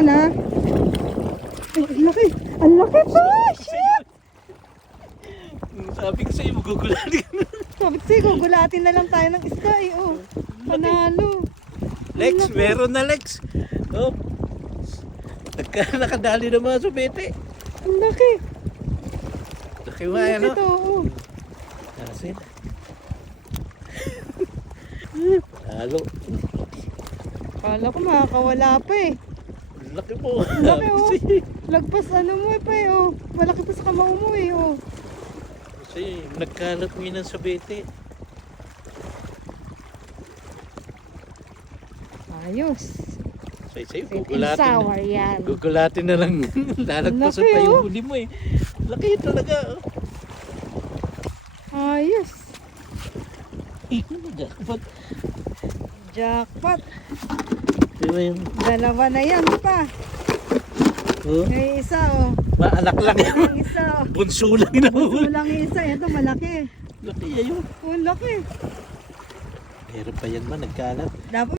yan ha. Ay, ang laki. Ang laki pa. Shit. Sabi ko sa'yo, magugulatin. Sabi ko sa'yo, gugulatin na lang tayo ng isda eh. Oh. Panalo. Lex, meron na Lex. Oh. Nakadali na mga subete. Ang laki. Laki Ang mga laki yan, no? to. Oh. Asin. Halo. Kala ko makakawala pa eh. Laki mo. Ang laki oh. Lagpas ano mo eh pa eh oh. Malaki pa sa kamao mo eh oh. Kasi nagkalat mo yun ng subete. Ayos. Sa'yo, Sweet and sour yan. Gugulatin na lang. Lalagpasan Laki, pa oh. yung huli mo eh. Laki talaga. Ayos. Jackpot. Jackpot. Diba yung... Dalawa na yan pa. Oh, May isa oh. maanak lang yan. Yung isa oh. Bunso lang yun. Kulang yung isa. Ito malaki. Laki yun. Oh, laki. Meron pa yan man, nagkalat. Dapat